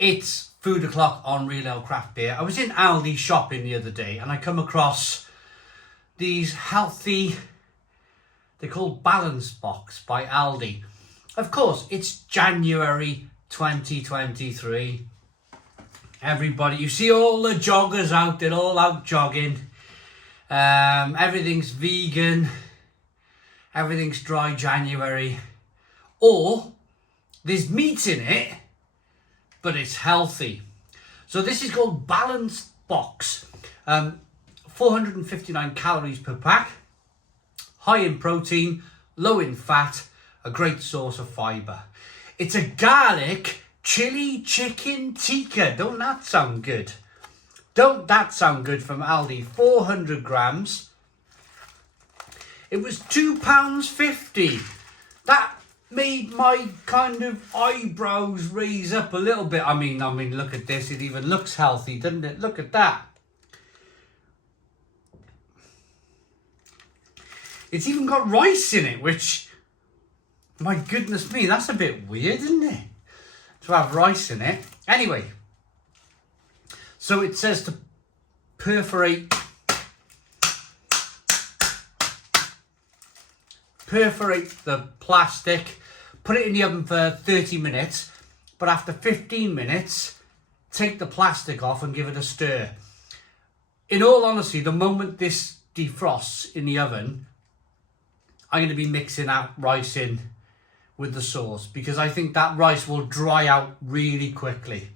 It's Food O'Clock on Real Ale Craft Beer. I was in Aldi shopping the other day and I come across these healthy, they're called Balance Box by Aldi. Of course, it's January 2023. Everybody, you see all the joggers out, they're all out jogging. Everything's vegan, everything's dry January. Or there's meat in it, but it's healthy. So this is called Balance Box. 459 calories per pack, high in protein, low in fat, a great source of fibre. It's a garlic chili chicken tikka. Don't that sound good? Don't that sound good from Aldi? 400 grams. It was £2.50. That made my kind of eyebrows raise up a little bit. I mean, look at this. It even looks healthy, doesn't it? Look at that. It's even got rice in it, which, my goodness me, that's a bit weird, isn't it? To have rice in it. Anyway, so it says to perforate the plastic, put it in the oven for 30 minutes, but after 15 minutes, take the plastic off and give it a stir. In all honesty, the moment this defrosts in the oven, I'm going to be mixing that rice in with the sauce because I think that rice will dry out really quickly.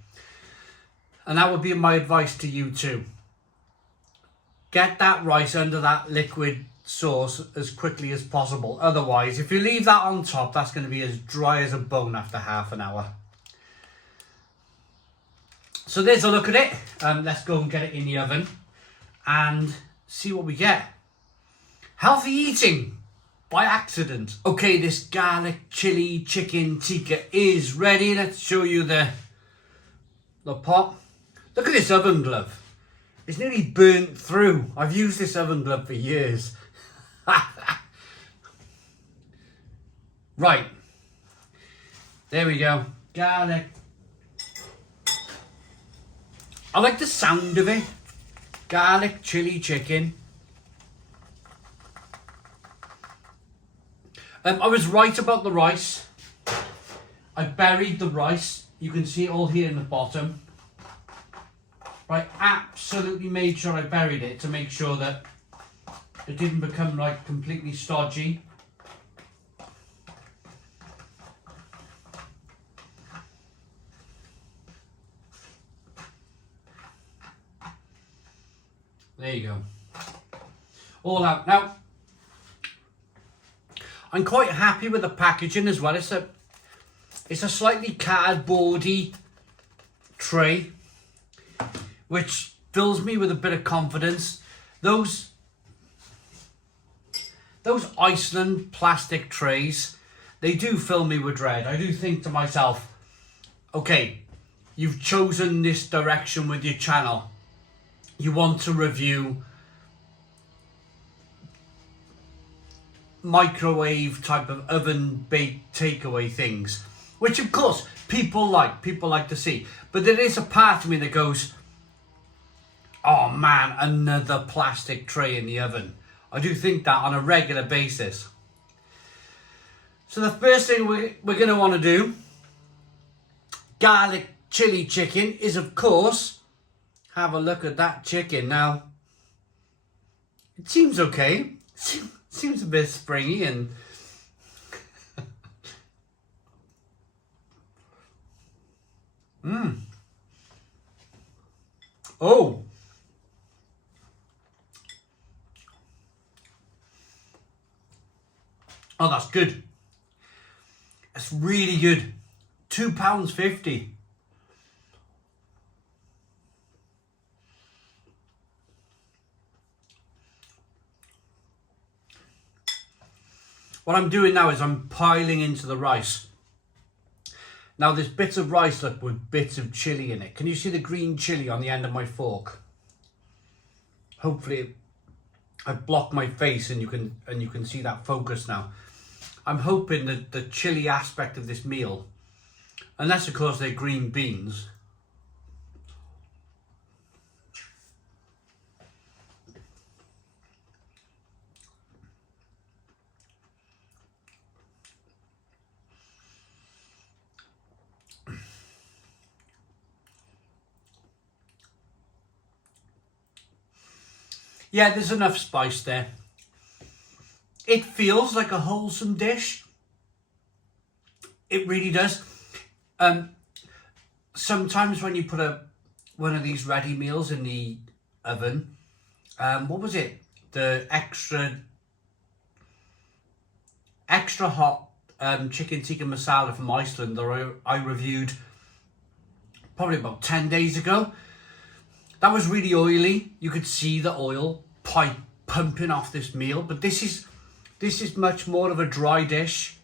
And that would be my advice to you too. Get that rice under that liquid sauce as quickly as possible. Otherwise, if you leave that on top, that's going to be as dry as a bone after half an hour. So there's a look at it. Let's go and get it in the oven and see what we get. Healthy eating by accident. Okay, this garlic chili chicken tikka is ready. Let's show you the pot. Look at this oven glove. It's nearly burnt through. I've used this oven glove for years. Right, there we go. Garlic. I like the sound of it. Garlic chili chicken. I was right about the rice. I buried the rice. You can see it all here in the bottom. Right, absolutely made sure I buried it to make sure that it didn't become like completely stodgy. There you go. All out. Now, I'm quite happy with the packaging as well. It's a slightly cardboardy tray, which fills me with a bit of confidence. Those Iceland plastic trays, they do fill me with dread. I do think to myself, okay, you've chosen this direction with your channel. You want to review microwave type of oven baked takeaway things, which of course people like to see. But there is a part of me that goes, oh man, another plastic tray in the oven. I do think that on a regular basis. So the first thing we're going to want to do, garlic chili chicken, is of course, have a look at that chicken. Now, it seems okay. Seems a bit springy and oh, that's good. That's really good. £2.50. What I'm doing now is I'm piling into the rice. Now there's bits of rice left with bits of chili in it. Can you see the green chili on the end of my fork? Hopefully I've blocked my face and you can see that focus now. I'm hoping that the chili aspect of this meal, unless of course they're green beans, Yeah, there's enough spice there. It feels like a wholesome dish. It really does. Sometimes when you put one of these ready meals in the oven, what was it? The extra hot chicken tikka masala from Iceland that I reviewed probably about 10 days ago. That was really oily. You could see the oil pipe pumping off this meal, but this is much more of a dry dish,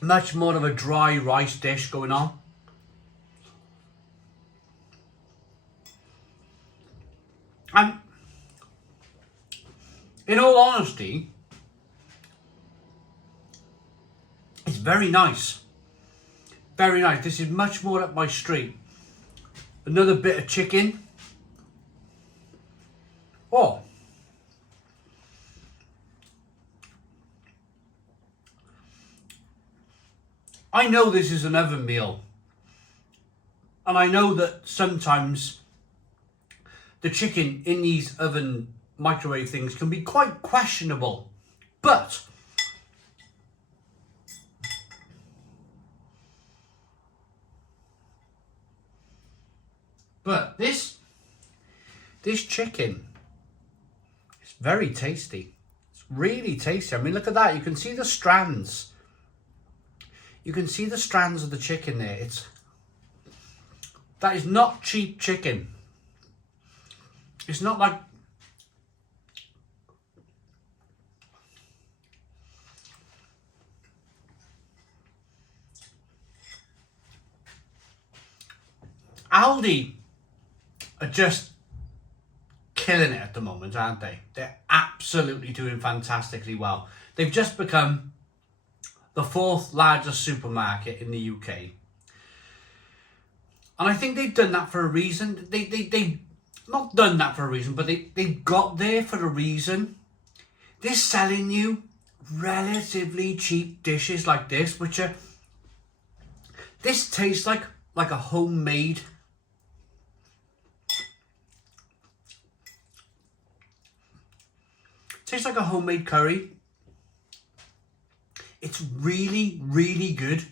much more of a dry rice dish going on. And in all honesty, it's very nice. Very nice. This is much more up my street. Another bit of chicken. Oh. I know this is an oven meal. And I know that sometimes the chicken in these oven microwave things can be quite questionable. But this chicken is very tasty. It's really tasty. I mean, look at that. You can see the strands. You can see the strands of the chicken there. That is not cheap chicken. It's not like Aldi are just killing it at the moment, aren't they? They're absolutely doing fantastically well. They've just become the 4th largest supermarket in the UK. And I think they've done that for a reason. They not done that for a reason, but they got there for a reason. They're selling you relatively cheap dishes like this, which are... This tastes like a homemade... Tastes like a homemade curry. It's really, really good.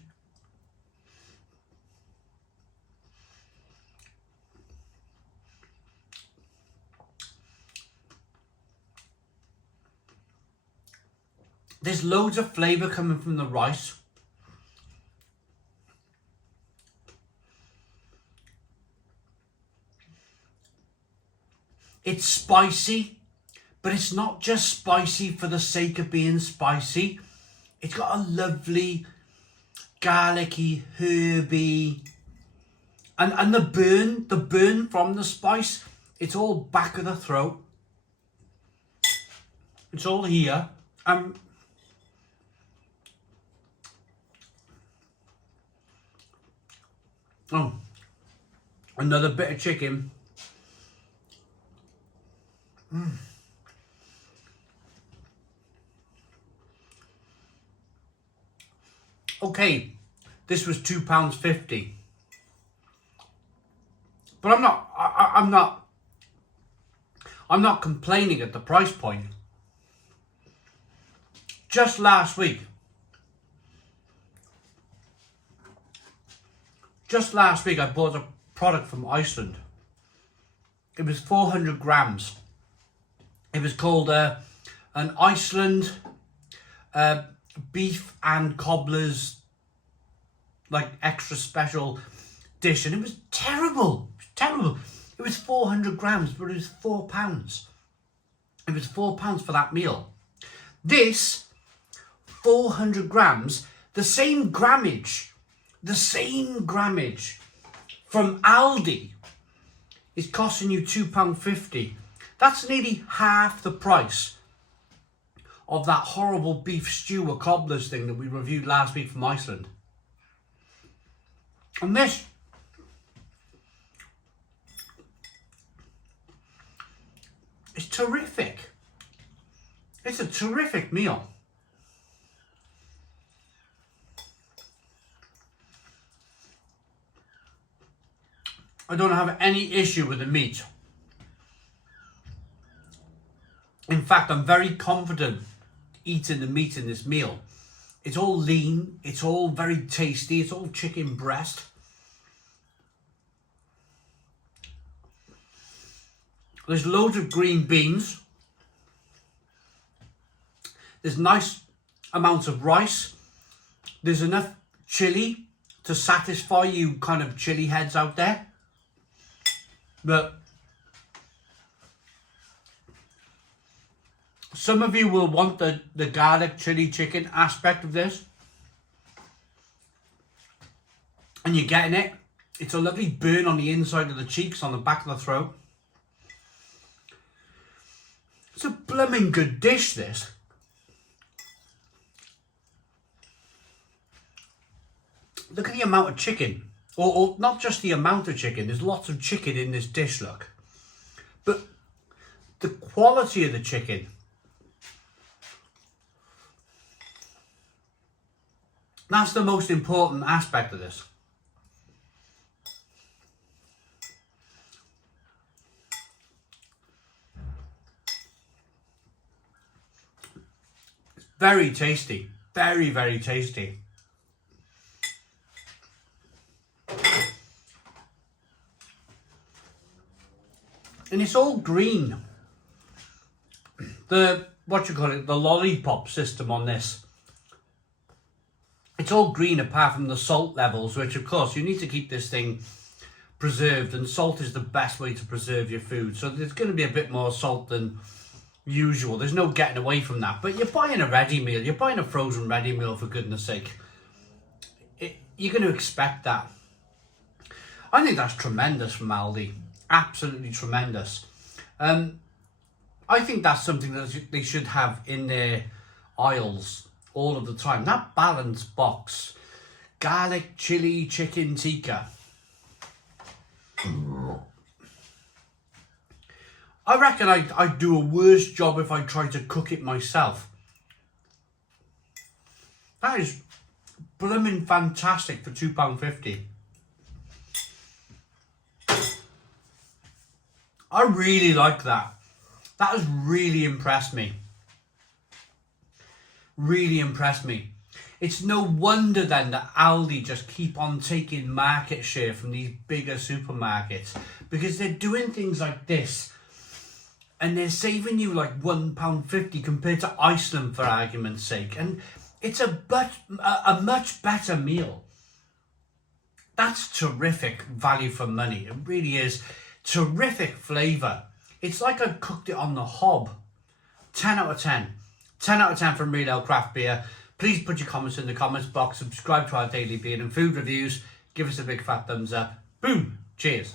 There's loads of flavour coming from the rice. It's spicy, but it's not just spicy for the sake of being spicy. It's got a lovely garlicky, herby, and the burn from the spice. It's all back of the throat. It's all here. Oh, another bit of chicken. Okay, this was £2.50, but I'm not complaining at the price point. Just last week, I bought a product from Iceland. It was 400 grams. It was called an Iceland beef and cobblers, like extra special dish, and it was terrible. It was terrible. It was 400 grams, but it was £4. It was £4 for that meal. This 400 grams, the same grammage from Aldi is costing you £2.50. That's nearly half the price of that horrible beef stew or cobblers thing that we reviewed last week from Iceland. And this, is terrific. It's a terrific meal. I don't have any issue with the meat. fact, I'm very confident eating the meat in this meal. It's all lean, it's all very tasty, it's all chicken breast. There's loads of green beans. There's nice amounts of rice. There's enough chilli to satisfy you kind of chilli heads out there. But some of you will want the garlic chili chicken aspect of this. And you're getting it. It's a lovely burn on the inside of the cheeks, on the back of the throat. It's a blooming good dish, this. Look at the amount of chicken. Or not just the amount of chicken. There's lots of chicken in this dish, look. But the quality of the chicken. That's the most important aspect of this. It's very tasty. Very, very tasty. And it's all green. The lollipop system on this. It's all green apart from the salt levels, which of course you need to keep this thing preserved, and salt is the best way to preserve your food. So there's going to be a bit more salt than usual. There's no getting away from that. But you're buying a ready meal. You're buying a frozen ready meal, for goodness sake. You're going to expect that. I think that's tremendous from Aldi. Absolutely tremendous. I think that's something that they should have in their aisles all of the time. That balanced box. Garlic, chili, chicken, tikka. I reckon I'd do a worse job if I tried to cook it myself. That is blooming fantastic for £2.50. I really like that. That has really impressed me. Really impressed me. It's no wonder then that Aldi just keep on taking market share from these bigger supermarkets, because they're doing things like this and they're saving you like £1.50 compared to Iceland, for argument's sake, and it's a much better meal. That's terrific value for money. It really is. Terrific flavour. It's like I cooked it on the hob. 10 out of 10. 10 out of 10 from Real Ale Craft Beer. Please put your comments in the comments box. Subscribe to our daily beer and food reviews. Give us a big fat thumbs up. Boom. Cheers.